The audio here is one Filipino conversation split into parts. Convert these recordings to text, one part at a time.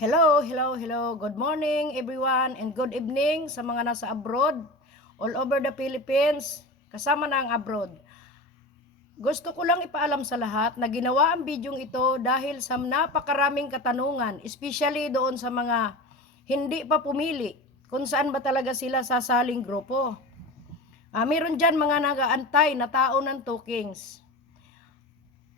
Hello, hello, hello. Good morning everyone and good evening sa mga nasa abroad, all over the Philippines, kasama na ang abroad. Gusto ko lang ipaalam sa lahat na ginawa ang bidyong ito dahil sa napakaraming katanungan, especially doon sa mga hindi pa pumili kung saan ba talaga sila sasaling grupo. Meron dyan mga nagaantay na tao ng 2 Kings.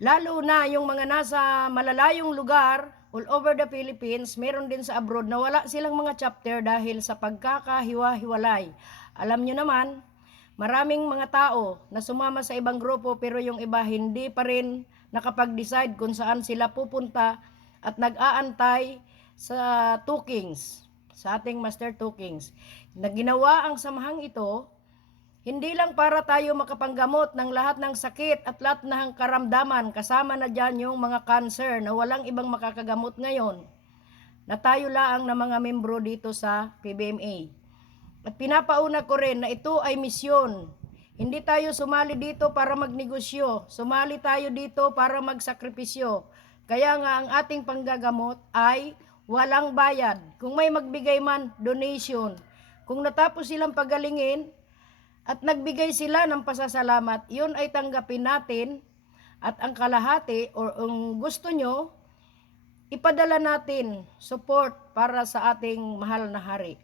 Lalo na yung mga nasa malalayong lugar, all over the Philippines, meron din sa abroad na wala silang mga chapter dahil sa pagkakahiwa-hiwalay. Alam nyo naman, maraming mga tao na sumama sa ibang grupo pero yung iba hindi pa rin nakapag-decide kung saan sila pupunta at nag-aantay sa 2 Kings, sa ating Master 2 Kings. Na ginawa ang samahang ito, hindi lang para tayo makapanggamot ng lahat ng sakit at lahat ng karamdaman, kasama na dyan yung mga cancer na walang ibang makakagamot ngayon, na tayo laang na mga membro dito sa PBMA. At pinapauna ko rin na ito ay misyon. Hindi tayo sumali dito para magnegosyo, sumali tayo dito para magsakripisyo. Kaya nga ang ating panggagamot ay walang bayad. Kung may magbigay man, donation. Kung natapos silang pagalingin, at nagbigay sila ng pasasalamat, yun ay tanggapin natin at ang kalahati o ang gusto nyo, ipadala natin support para sa ating mahal na hari.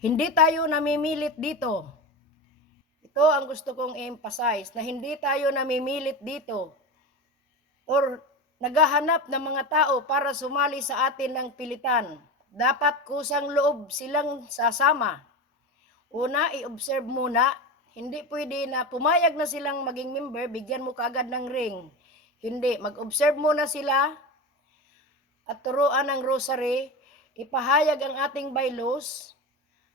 Hindi tayo namimilit dito. Ito ang gusto kong emphasize, na hindi tayo namimilit dito or naghahanap ng mga tao para sumali sa atin ng pilitan. Dapat kusang loob silang sasama. Una, i-observe muna. Hindi pwede na pumayag na silang maging member, bigyan mo kaagad ng ring. Hindi, mag-observe muna sila at turuan ng rosary, ipahayag ang ating bylaws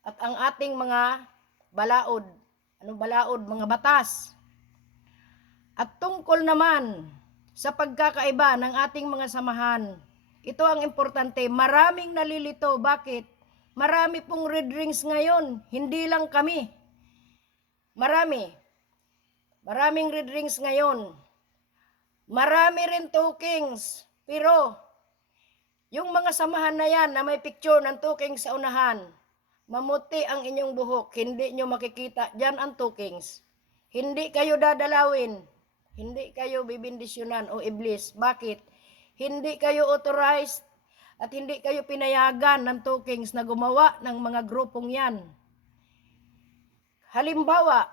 at ang ating mga balaod. Anong balaod? Mga batas. At tungkol naman sa pagkakaiba ng ating mga samahan, ito ang importante, maraming nalilito. Bakit? Marami pong red rings ngayon, hindi lang kami. Maraming red rings ngayon. Marami rin 2 Kings. Pero, yung mga samahan na yan na may picture ng 2 Kings sa unahan, mamuti ang inyong buhok, hindi nyo makikita. Diyan ang 2 Kings. Hindi kayo dadalawin. Hindi kayo bibindisyonan o iblis. Bakit? Hindi kayo authorized at hindi kayo pinayagan ng 2 Kings na gumawa ng mga grupong yan. Halimbawa,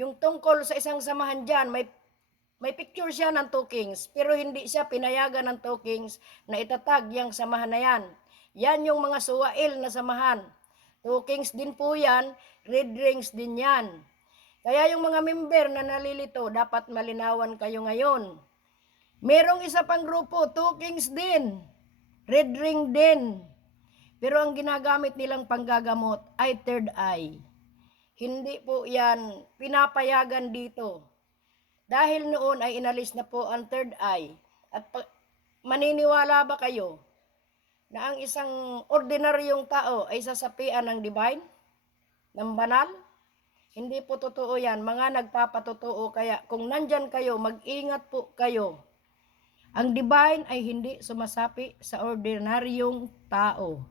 yung tungkol sa isang samahan dyan, may picture siya ng 2 Kings, pero hindi siya pinayagan ng 2 Kings na itatag yung samahan na yan. Yan yung mga suwail na samahan. 2 Kings din po yan, red rings din yan. Kaya yung mga member na nalilito, dapat malinawan kayo ngayon. Merong isa pang grupo, 2 Kings din. Red ring din. Pero ang ginagamit nilang panggagamot ay third eye. Hindi po yan pinapayagan dito. Dahil noon ay inalis na po ang third eye. At maniniwala ba kayo na ang isang ordinaryong tao ay sasapian ng divine? Ng banal? Hindi po totoo yan. Mga nagpapatotoo. Kaya kung nandyan kayo, mag-ingat po kayo. Ang divine ay hindi sumasapi sa ordinaryong tao.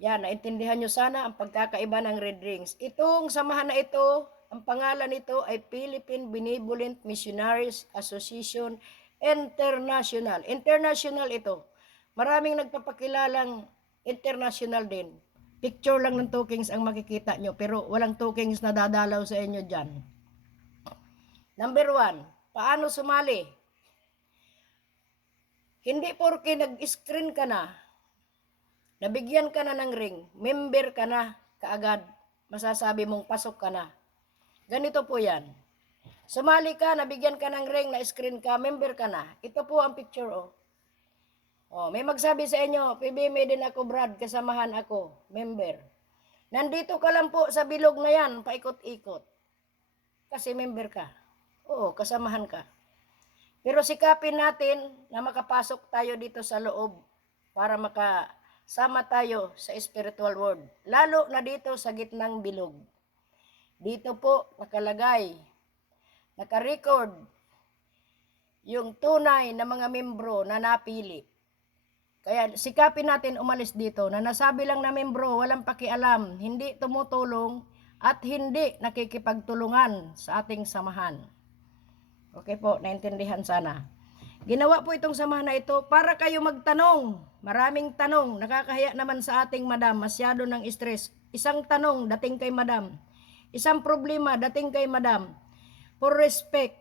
Yan, naintindihan nyo sana ang pagkakaiba ng red rings. Itong samahan na ito, ang pangalan nito ay Philippine Benevolent Missionaries Association International. International ito. Maraming nagpapakilalang international din. Picture lang ng 2 Kings ang makikita nyo, pero walang 2 Kings na dadalaw sa inyo dyan. Number 1, paano sumali? Hindi porke nag-screen ka na, nabigyan ka na ng ring, member ka na kaagad, masasabi mong pasok ka na. Ganito po yan. Sumali ka, nabigyan ka ng ring, na-screen ka, member ka na. Ito po ang picture, oh. Oh, may magsabi sa inyo, PBMA din ako, Brad, kasamahan ako, member. Nandito ka lang po sa bilog na yan, paikot-ikot. Kasi member ka. Oo, kasamahan ka. Pero sikapin natin na makapasok tayo dito sa loob para makasama tayo sa spiritual world. Lalo na dito sa gitnang bilog. Dito po nakalagay, nakarecord yung tunay na mga membro na napili. Kaya sikapin natin umalis dito na nasabi lang namin bro, walang pakialam, hindi tumutulong at hindi nakikipagtulungan sa ating samahan. Okay po, naintindihan sana. Ginawa po itong samahan na ito para kayo magtanong. Maraming tanong, nakakahiya naman sa ating madam, masyado ng stress. Isang tanong, dating kay madam. Isang problema, dating kay madam. For respect,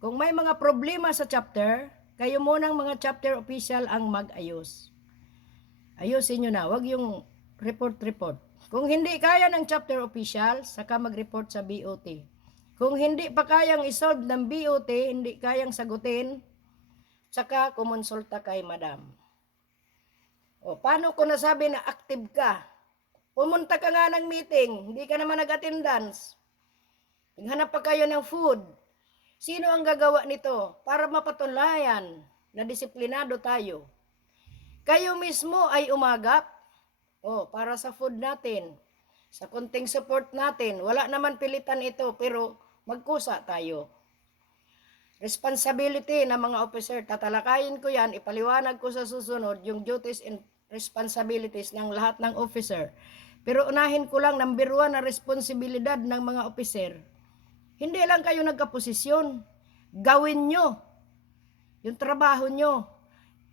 kung may mga problema sa chapter, kayo munang mga chapter official ang mag-ayos. Ayusin nyo na, wag yung report. Kung hindi kaya ng chapter official, saka mag-report sa BOT. Kung hindi pa kayang isolve ng BOT, hindi kayang sagutin, saka kumonsulta kay madam. O, paano ko nasabi na active ka? Pumunta ka nga ng meeting, hindi ka naman nag-attendance. Naghanap pa kayo ng food. Sino ang gagawa nito para mapatunayan na disiplinado tayo? Kayo mismo ay umagap. O, para sa food natin, sa konting support natin. Wala naman pilitan ito, pero magkusa tayo. Responsibility ng mga officer, tatalakayin ko yan, ipaliwanag ko sa susunod yung duties and responsibilities ng lahat ng officer. Pero unahin ko lang, number 1 na responsibilidad ng mga officer. Hindi lang kayo nagkaposisyon. Gawin nyo yung trabaho nyo.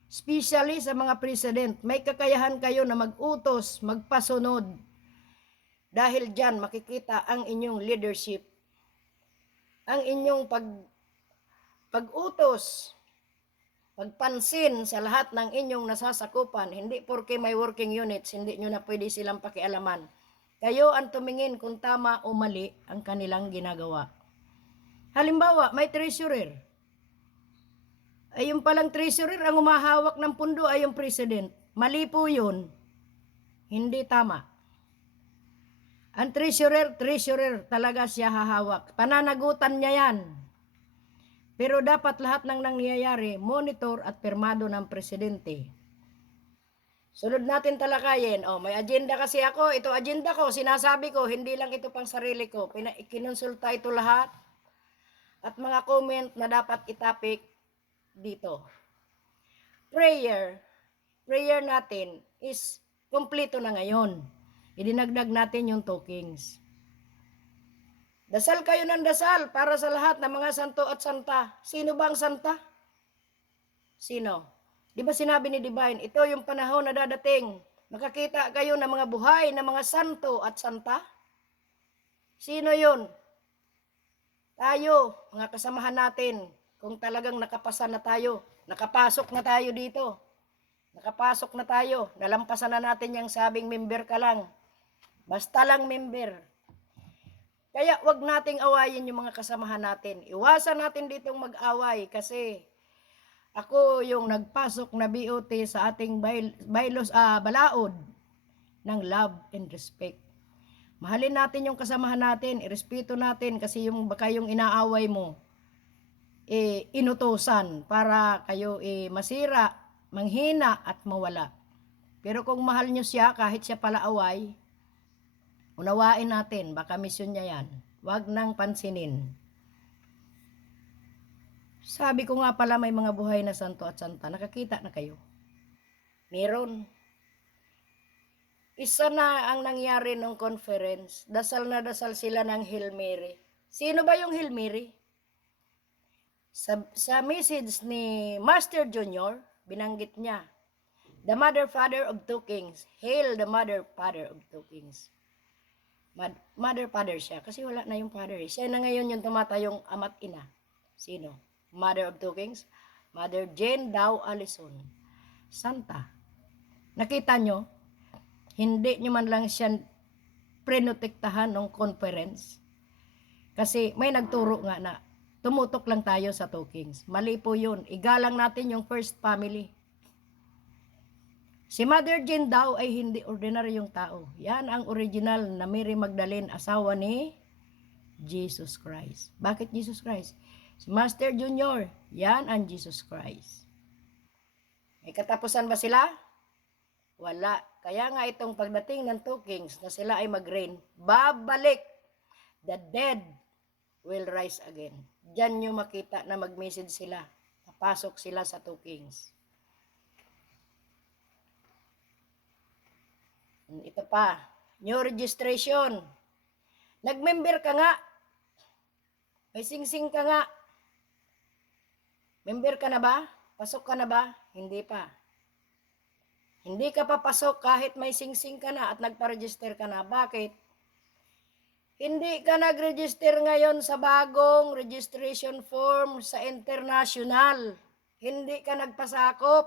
Especially sa mga president. May kakayahan kayo na mag-utos, magpasunod. Dahil dyan makikita ang inyong leadership. Ang inyong pag-utos, pagpansin sa lahat ng inyong nasasakupan. Hindi porke may working units, hindi nyo na pwede silang pakialaman. Kayo ang tumingin kung tama o mali ang kanilang ginagawa. Halimbawa, may treasurer. Ay yung palang treasurer ang umahawak ng pundo ay yung president. Mali po yun. Hindi tama. Ang treasurer talaga siya hahawak. Pananagutan niya yan. Pero dapat lahat ng nangyayari, monitor at pirmado ng presidente. Sunod natin talakayin. O, may agenda kasi ako. Ito agenda ko. Sinasabi ko, hindi lang ito pang sarili ko. Kinonsulta ito lahat. At mga comment na dapat itapik dito. Prayer natin is kompleto na ngayon. Idinagdag natin yung 2 kings. Dasal kayo ng dasal para sa lahat ng mga santo at santa. Sino ba ang santa? Sino? Di ba sinabi ni Divine, ito yung panahon na dadating. Makakita kayo ng mga buhay ng mga santo at santa? Sino yun? Tayo, mga kasamahan natin, kung talagang nakapasa na tayo, nakapasok na tayo dito, nakapasok na tayo, nalampasan na natin yung sabing member ka lang, basta lang member. Kaya wag nating awayin yung mga kasamahan natin. Iwasan natin ditong mag-away kasi ako yung nagpasok na BOT sa ating balaod ng love and respect. Mahalin natin yung kasamahan natin, irespeto natin kasi yung baka yung inaaway mo, inutosan para kayo masira, manghina at mawala. Pero kung mahal nyo siya, kahit siya pala away, unawain natin, baka misyon niya yan. Huwag nang pansinin. Sabi ko nga pala may mga buhay na santo at santa, nakakita na kayo. Meron. Isa na ang nangyari nung conference. Dasal na dasal sila ng Hail Mary. Sino ba yung Hail Mary? Sa message ni Master Junior, binanggit niya, the mother, father of 2 kings. Hail the mother, father of 2 kings. Mother, father siya. Kasi wala na yung father. Siya na ngayon yung tumatayong ama't ina. Sino? Mother of 2 kings? Mother Jane Dow Allison. Santa. Nakita nyo? Hindi nyo man lang siya prenotektahan ng conference. Kasi may nagturo nga na tumutok lang tayo sa 2 kings. Mali po yun. Igalang natin yung first family. Si Mother Jane Dow ay hindi ordinaryong tao. Yan ang original na Mary Magdalene, asawa ni Jesus Christ. Bakit Jesus Christ? Si Master Junior, yan ang Jesus Christ. May katapusan ba sila? Wala. Kaya nga itong pagdating ng 2 kings na sila ay mag-reign, babalik. The dead will rise again. Diyan nyo makita na mag-message sila. Papasok sila sa 2 kings. Ito pa, new registration. Nag-member ka nga. May sing-sing ka nga. Member ka na ba? Pasok ka na ba? Hindi pa. Hindi ka papasok kahit may sing-sing ka na at nagpa-register ka na. Bakit? Hindi ka nag-register ngayon sa bagong registration form sa international. Hindi ka nagpasakop.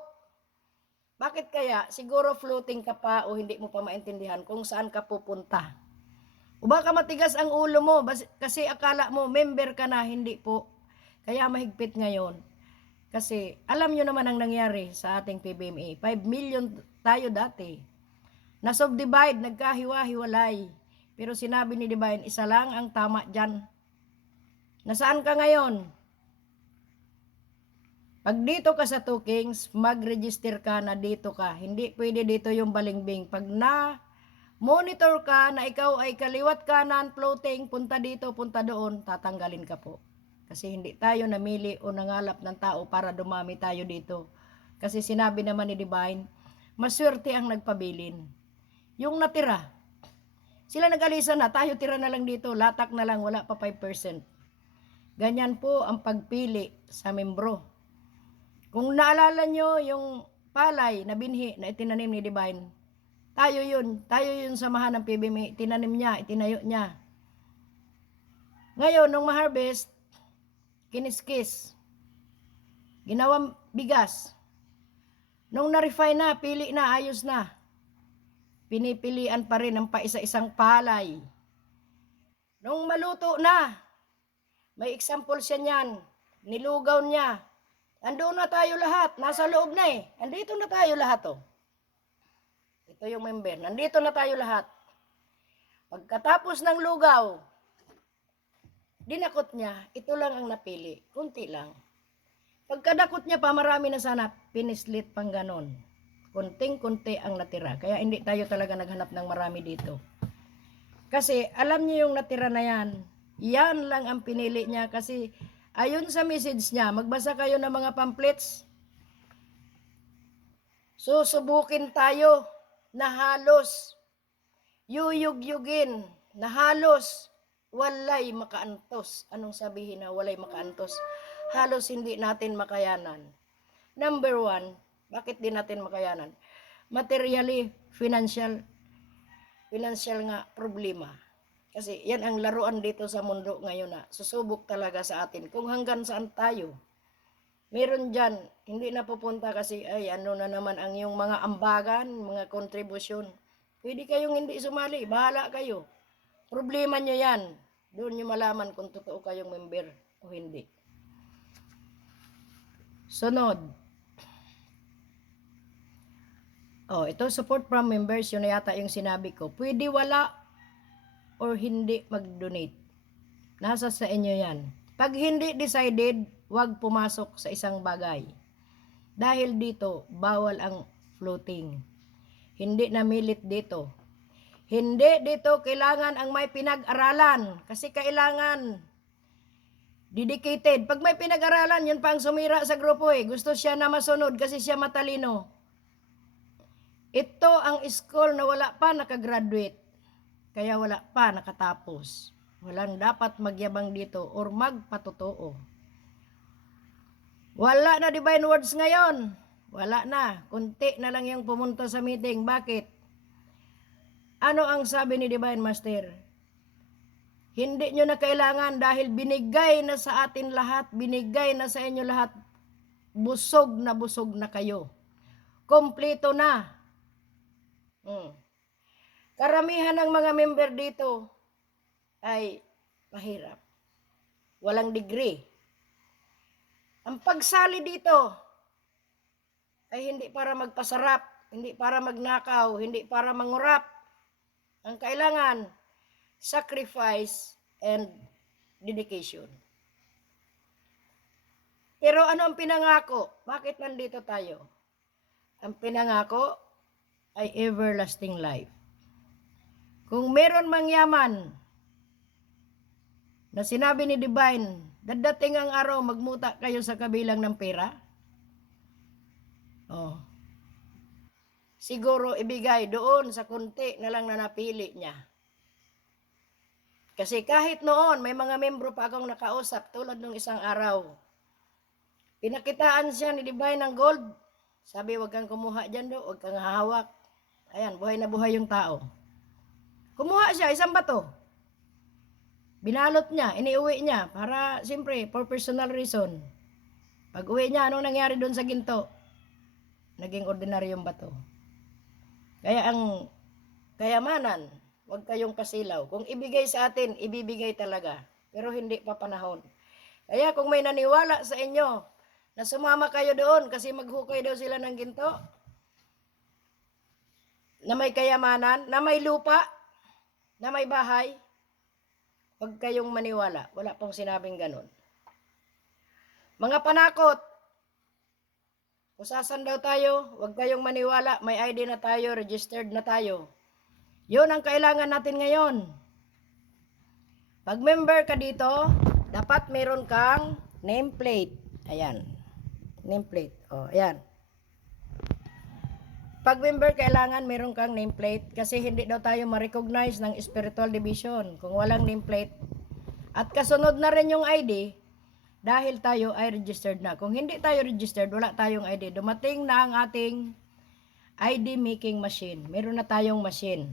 Bakit kaya? Siguro floating ka pa o hindi mo pa maintindihan kung saan ka pupunta. O baka matigas ang ulo mo kasi akala mo member ka na, hindi po. Kaya mahigpit ngayon. Kasi alam nyo naman ang nangyari sa ating PBMA. 5 million tayo dati. Na-subdivide, nagkahiwa-hiwalay. Pero sinabi ni Divine, isa lang ang tama dyan. Nasaan ka ngayon? Pag dito ka sa Two Kings, mag-register ka na dito ka. Hindi pwede dito yung balingbing. Pag na-monitor ka na ikaw ay kaliwat kanan, floating, punta dito, punta doon, tatanggalin ka po. Kasi hindi tayo namili o nangalap ng tao para dumami tayo dito. Kasi sinabi naman ni Divine, maswerte ang nagpabilin. Yung natira, sila nag-alisa na, tayo tira na lang dito, latak na lang, wala pa 5%. Ganyan po ang pagpili sa membro. Kung naalala nyo yung palay na binhi na itinanim ni Divine, tayo yun samahan ng PBMA, itinanim niya, itinayo niya. Ngayon, nung ma-harvest, kiniskis, ginawang bigas. Nung na-refine na, pili na, ayos na. Pinipilian pa rin ang paisa-isang palay. Nung maluto na, may example siya niyan, nilugaw niya. Andoon na tayo lahat, nasa loob na eh. Andito na tayo lahat oh. Ito yung member, nandito na tayo lahat. Pagkatapos ng lugaw, dinakot niya, ito lang ang napili, kunti lang. Pagkadakot niya pa, marami na sana, pinislit pang ganon. Kunting-kunti ang natira. Kaya hindi tayo talaga naghanap ng marami dito. Kasi alam niyo yung natira na yan, yan lang ang pinili niya. Kasi ayon sa message niya, magbasa kayo ng mga pamphlets. Susubukin tayo na halos yuyug-yugin, na halos walay makaantos. Anong sabihin na walay makaantos? Halos hindi natin makayanan. Number 1, bakit di natin makayanan? Materially, financial nga problema. Kasi yan ang laruan dito sa mundo ngayon na susubok talaga sa atin. Kung hanggang saan tayo. Meron dyan, hindi na pupunta kasi ay ano na naman ang yung mga ambagan, mga kontribusyon. Pwede kayong hindi sumali, bahala kayo. Problema nyo yan. Doon nyo malaman kung totoo kayong member o hindi. Sunod. Oh, ito support from members, yun na yata yung sinabi ko. Pwede wala or hindi mag-donate. Nasa sa inyo yan. Pag hindi decided, huwag pumasok sa isang bagay. Dahil dito, bawal ang floating. Hindi namilit dito. Hindi dito kailangan ang may pinag-aralan. Kasi kailangan dedicated. Pag may pinag-aralan, yun pa ang sumira sa grupo eh. Gusto siya na masunod kasi siya matalino. Ito ang school na wala pa nakagraduate. Kaya wala pa nakatapos. Walang dapat magyabang dito or magpatotoo. Wala na divine words ngayon. Wala na. Kunti na lang yung pumunta sa meeting. Bakit? Ano ang sabi ni Divine Master? Hindi nyo na kailangan dahil binigay na sa atin lahat, binigay na sa inyo lahat, busog na kayo. Kompleto na. Karamihan ng mga member dito ay mahirap. Walang degree. Ang pagsali dito ay hindi para magpasarap, hindi para magnakaw, hindi para mangurap. Ang kailangan, sacrifice and dedication. Pero ano ang pinangako? Bakit nandito tayo? Ang pinangako ay everlasting life. Kung meron mang yaman na sinabi ni Divine, dadating ang araw magmuta kayo sa kabilang ng pera. Oh. siguro ibigay doon sa kunti na lang na napili niya. Kasi kahit noon, may mga membro pa akong nakausap tulad nung isang araw. Pinakitaan siya ni Divine ng gold. Sabi, wag kang kumuha dyan do, wag kang hahawak. Ayan, buhay na buhay yung tao. Kumuha siya, isang bato. Binalot niya, iniuwi niya para, siyempre, for personal reason. Pag uwi niya, anong nangyari doon sa ginto? Naging ordinaryong bato. Kaya ang kayamanan, huwag kayong kasilaw. Kung ibigay sa atin, ibibigay talaga. Pero hindi pa panahon. Kaya kung may naniwala sa inyo na sumama kayo doon kasi maghukay daw sila ng ginto, na may kayamanan, na may lupa, na may bahay, huwag kayong maniwala. Wala pong sinabing ganun. Mga panakot, usasan daw tayo, huwag kayong maniwala, may ID na tayo, registered na tayo. Yun ang kailangan natin ngayon. Pag member ka dito, dapat meron kang nameplate. Ayan. Nameplate. O, ayan. Pag member, kailangan meron kang nameplate kasi hindi daw tayo ma-recognize ng spiritual division kung walang nameplate. At kasunod na rin yung ID dahil tayo ay registered na. Kung hindi tayo registered, wala tayong ID. Dumating na ang ating ID making machine. Meron na tayong machine.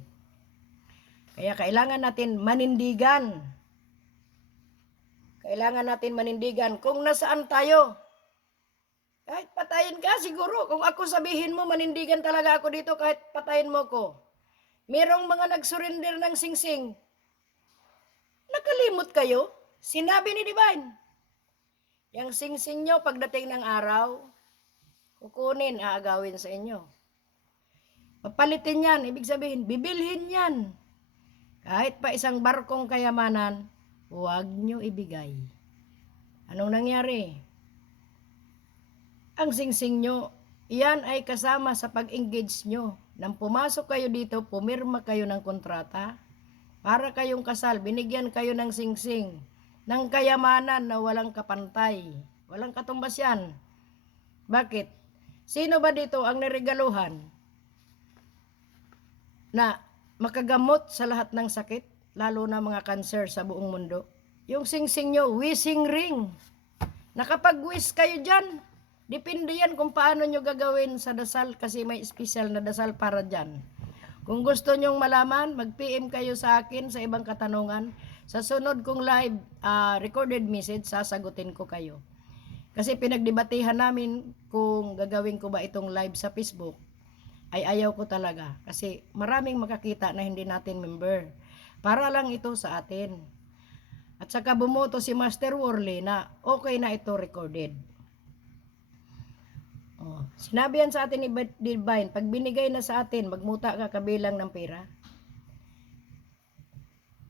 Kaya kailangan natin manindigan. Kailangan natin manindigan kung nasaan tayo. Kahit patayin ka, siguro. Kung ako sabihin mo, manindigan talaga ako dito kahit patayin mo ko. Merong mga nag-surrender ng singsing. Nakalimot kayo? Sinabi ni Divine. Yang singsing nyo, pagdating ng araw, kukunin, aagawin sa inyo. Papalitin yan, ibig sabihin, bibilhin yan. Kahit pa isang barkong kayamanan, huwag nyo ibigay. Anong nangyari? Ang singsing nyo, iyan ay kasama sa pag-engage nyo. Nang pumasok kayo dito, pumirma kayo ng kontrata. Para kayong kasal, binigyan kayo ng singsing. Ng kayamanan na walang kapantay. Walang katumbas yan. Bakit? Sino ba dito ang niregaluhan na makagamot sa lahat ng sakit? Lalo na mga cancer sa buong mundo. Yung singsing nyo, wishing ring. Nakapag-wish kayo dyan. Depende yan kung paano nyo gagawin sa dasal kasi may special na dasal para dyan. Kung gusto nyong malaman, mag-PM kayo sa akin sa ibang katanungan. Sa sunod kong live recorded message, sasagutin ko kayo. Kasi pinagdebatehan namin kung gagawin ko ba itong live sa Facebook. Ay ayaw ko talaga. Kasi maraming makakita na hindi natin member. Para lang ito sa atin. At saka bumoto si Master Worley na okay na ito recorded. Oh, sinabi yan sa atin ni Divine, pag binigay na sa atin, magmuta ka kabilang ng pera.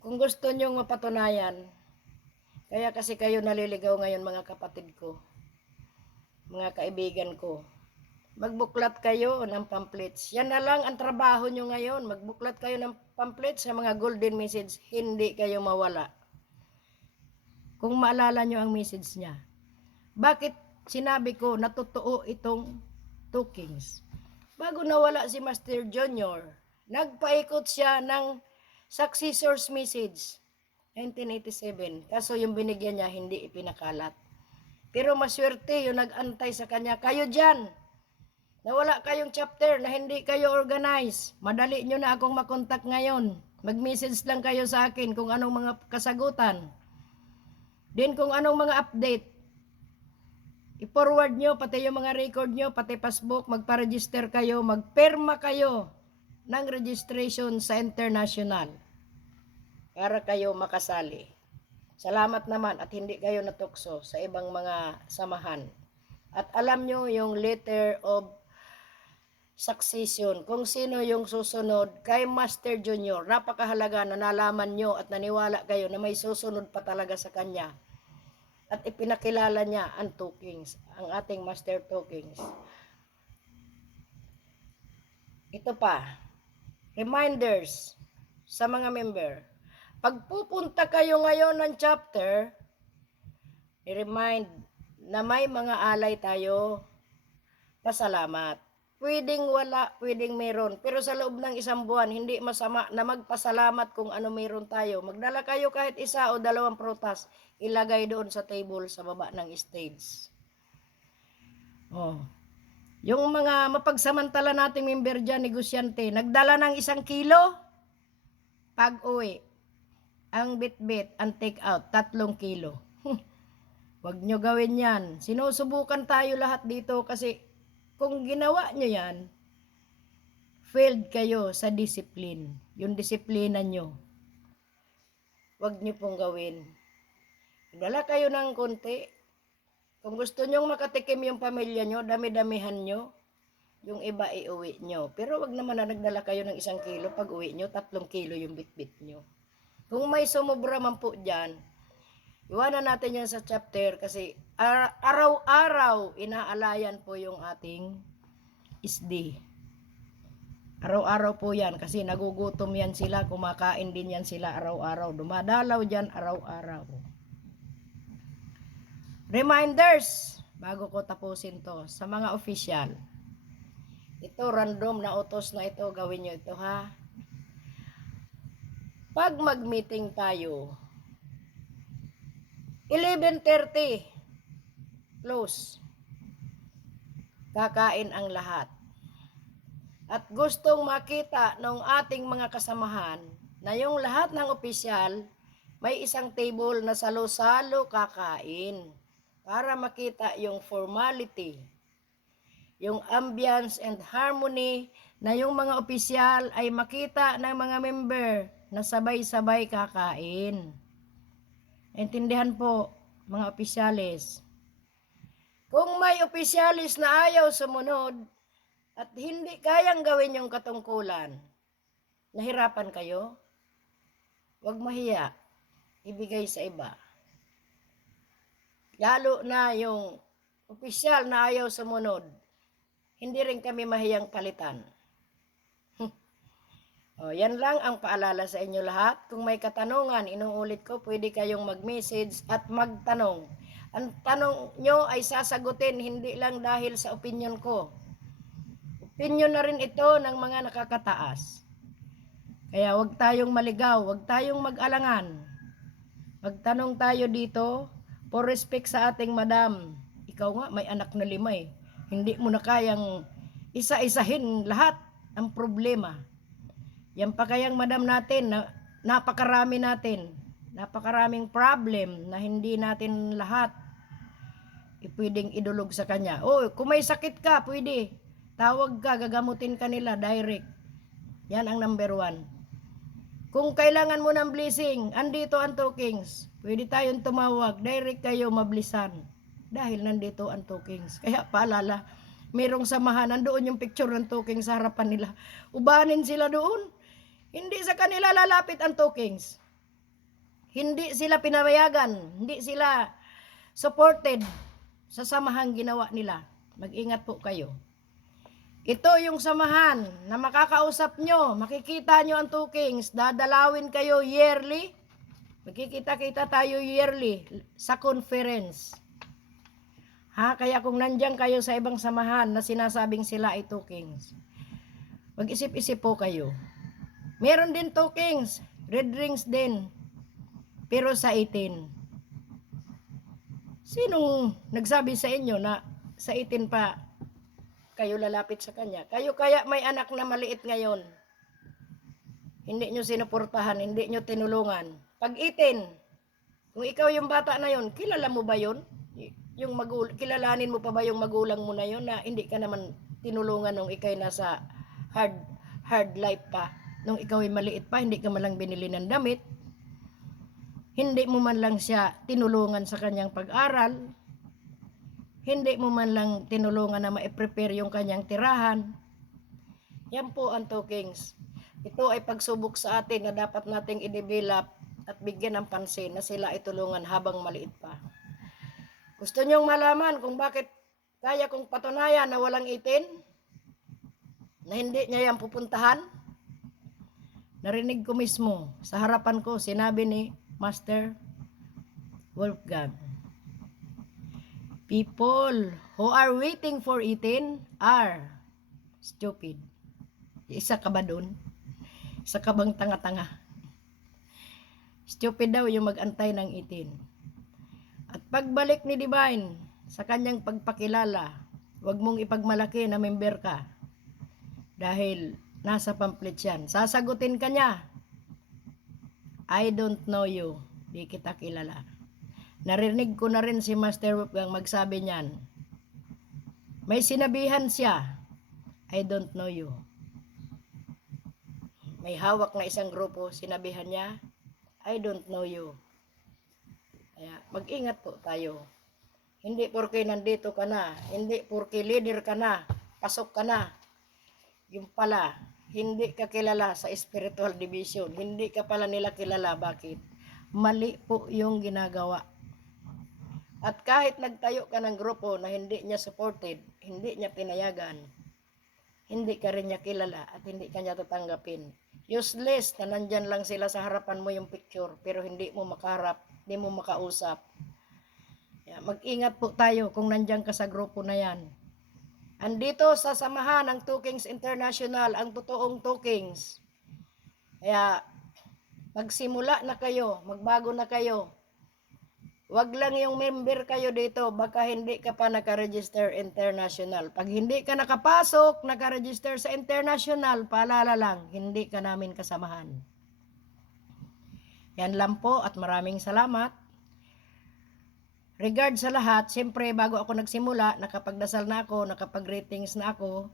Kung gusto nyong mapatunayan, kaya kasi kayo naliligaw ngayon mga kapatid ko, mga kaibigan ko, magbuklat kayo ng pamphlets. Yan na lang ang trabaho nyo ngayon, magbuklat kayo ng pamphlets sa mga golden message, hindi kayo mawala. Kung maalala nyo ang message niya. Bakit sinabi ko na totoo itong Two Kings? Bago nawala si Master Junior, nagpaikot siya ng successor's message 1987. Kaso yung binigyan niya hindi ipinakalat. Pero maswerte yung nag-antay sa kanya. Kayo dyan, na wala kayong chapter, na hindi kayo organize, madali nyo na akong makontak ngayon. Mag-message lang kayo sa akin kung anong mga kasagutan. Din kung anong mga update. I-forward nyo, pati yung mga record nyo, pati passbook, magpa-register kayo, magperma kayo ng registration sa international para kayo makasali. Salamat naman at hindi kayo natukso sa ibang mga samahan. At alam nyo yung letter of succession, kung sino yung susunod kay Master Junior. Napakahalaga na nalaman nyo at naniwala kayo na may susunod pa talaga sa kanya. At ipinakilala niya ang Two Kings, ang ating Master Two Kings. Ito pa, reminders sa mga member. Pag pupunta kayo ngayon ng chapter, i-remind na may mga alay tayo pasalamat. pwedeng wala, pwedeng meron. Pero sa loob ng isang buwan, hindi masama na magpasalamat kung ano meron tayo. Magdala kayo kahit isa o dalawang prutas, ilagay doon sa table sa baba ng stage. Oh. Yung mga mapagsamantala nating member dyan, negosyante, nagdala ng 1 kilo, pag uwi, ang bit-bit, ang take out, 3 kilo. Huwag nyo gawin yan. Sinusubukan tayo lahat dito kasi kung ginawa nyo yan, failed kayo sa discipline. Yung disiplina nyo. Huwag nyo pong gawin. Dala kayo ng konti. Kung gusto nyong makatikim yung pamilya nyo, dami-damihan nyo. Yung iba iuwi nyo. Pero wag naman na nagdala kayo ng 1 kilo. Pag uwi nyo, 3 kilo yung bit-bit nyo. Kung may sumobra man po dyan, iwanan natin yan sa chapter kasi araw-araw inaalayan po yung ating isdi. Araw-araw po yan kasi nagugutom yan sila, kumakain din yan sila araw-araw. Dumadalaw dyan araw-araw. Reminders, bago ko tapusin to, sa mga official. Ito, random na utos na ito, gawin nyo ito ha. Pag mag-meeting tayo, 11:30, close. Kakain ang lahat. At gustong makita ng ating mga kasamahan na yung lahat ng opisyal may isang table na salo-salo kakain para makita yung formality, yung ambience and harmony na yung mga opisyal ay makita ng mga member na sabay-sabay kakain. Intindihan po mga opisyalis. Kung may opisyalis na ayaw sumunod, at hindi kayang gawin yung katungkulan, nahirapan kayo, huwag mahiya, ibigay sa iba. Lalo na yung opisyal na ayaw sumunod, hindi rin kami mahiyang palitan. O, yan lang ang paalala sa inyo lahat. Kung may katanungan, inuulit ko, pwede kayong mag-message at magtanong. Ang tanong nyo ay sasagutin, hindi lang dahil sa opinion ko. Opinyon na rin ito ng mga nakakataas. Kaya huwag tayong maligaw, huwag tayong mag-alangan. Magtanong tayo dito, for respect sa ating madam. Ikaw nga, may anak na 5 eh. Hindi mo na kayang isa-isahin lahat ang problema. Yan pa kayang madam natin, napakarami natin. Napakaraming problem na hindi natin lahat pwedeng idulog sa kanya. Oh, kung may sakit ka, pwede. Tawag ka, gagamutin ka nila direct. Yan ang number 1. Kung kailangan mo ng blessing, andito ang Kings. Pwede tayong tumawag, direct kayo mablisan. Dahil nandito ang Kings. Kaya paalala, merong samahan, nandoon yung picture ng Kings sa harapan nila. Ubanin sila doon. Hindi sa kanila lalapit ang Kings. Hindi sila pinabayagan, hindi sila supported sa samahang ginawa nila. Mag-ingat po kayo. Ito yung samahan na makakausap nyo, makikita nyo ang Kings, dadalawin kayo yearly, magkikita-kita tayo yearly sa conference. Ha, kaya kung nandiyan kayo sa ibang samahan na sinasabing sila ay Kings, mag-isip-isip po kayo. Meron din Kings, red rings din, pero sa 18. Sinong nagsabi sa inyo na sa 18 pa kayo lalapit sa kanya? Kayo kaya may anak na maliit ngayon, hindi nyo sinuportahan, hindi nyo tinulungan. Pag 18, kung ikaw yung bata na yon, kilala mo ba yon? Kilalanin mo pa ba yung magulang mo na yon na hindi ka naman tinulungan nung ikay nasa hard life pa? Nung ikaw ay maliit pa, hindi ka man lang binili ng damit, hindi mo man lang siya tinulungan sa kanyang pag-aral, hindi mo man lang tinulungan na ma-prepare yung kanyang tirahan. Yan po ang Kings. Ito ay pagsubok sa atin na dapat nating i-develop at bigyan ng pansin na sila ay tulungan habang maliit pa. Gusto nyong malaman kung bakit kaya kong patunayan na walang 18? Na hindi niya yan pupuntahan? Narinig ko mismo, sa harapan ko, sinabi ni Master Wolfgang, people who are waiting for 18 are Stupid. Isa ka ba dun? Isa ka bang tanga-tanga? Stupid daw yung mag-antay ng 18. At pagbalik ni Divine sa kanyang pagpakilala, huwag mong ipagmalaki na member ka. Dahil nasa pamphlet yan. Sasagutin ka niya. I don't know you. Di kita kilala. Narinig ko na rin si Master Wolfgang magsabi niyan. May sinabihan siya. I don't know you. May hawak na isang grupo, sinabihan niya, I don't know you. Kaya mag-ingat po tayo. Hindi porke nandito ka na, hindi porke leader ka na, pasok ka na. Yung pala, hindi ka kilala sa spiritual division. Hindi ka pala nila kilala. Bakit? Mali po yung ginagawa. At kahit nagtayo ka ng grupo na hindi niya supported, hindi niya pinayagan, hindi ka rin niya kilala at hindi ka niya tatanggapin. Useless na nandyan lang sila sa harapan mo yung picture pero hindi mo makaharap, hindi mo makausap. Mag-ingat po tayo kung nandyan ka sa grupo na yan. Andito sa samahan ng Two Kings International, ang totoong Two Kings. Kaya magsimula na kayo, magbago na kayo. Wag lang yung member kayo dito, baka hindi ka pa naka-register international. Pag hindi ka nakapasok, naka-register sa international, paalala lang, hindi ka namin kasamahan. Yan lang po at maraming salamat. Regard sa lahat, siyempre bago ako nagsimula, nakapagdasal na ako, nakapag-ratings na ako.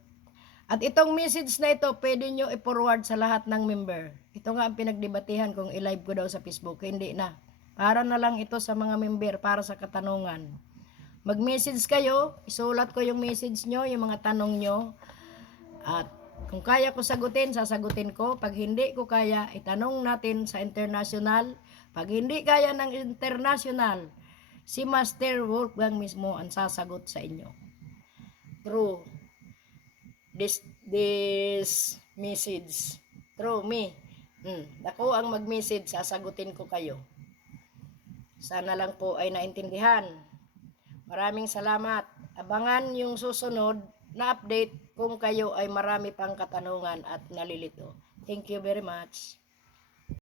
At itong message na ito, pwede nyo i-forward sa lahat ng member. Ito nga ang pinagdebatihan kung i-live ko daw sa Facebook, hindi na. Para na lang ito sa mga member, para sa katanungan. Mag-message kayo, isulat ko yung message nyo, yung mga tanong nyo. At kung kaya ko sagutin, sasagutin ko. Pag hindi ko kaya, itanong natin sa international. Pag hindi kaya ng international, si Master Wolfgang mismo ang sasagot sa inyo. Through this message. Through me. Ako ang mag-message, sasagutin ko kayo. Sana lang po ay naintindihan. Maraming salamat. Abangan yung susunod na update kung kayo ay marami pang katanungan at nalilito. Thank you very much.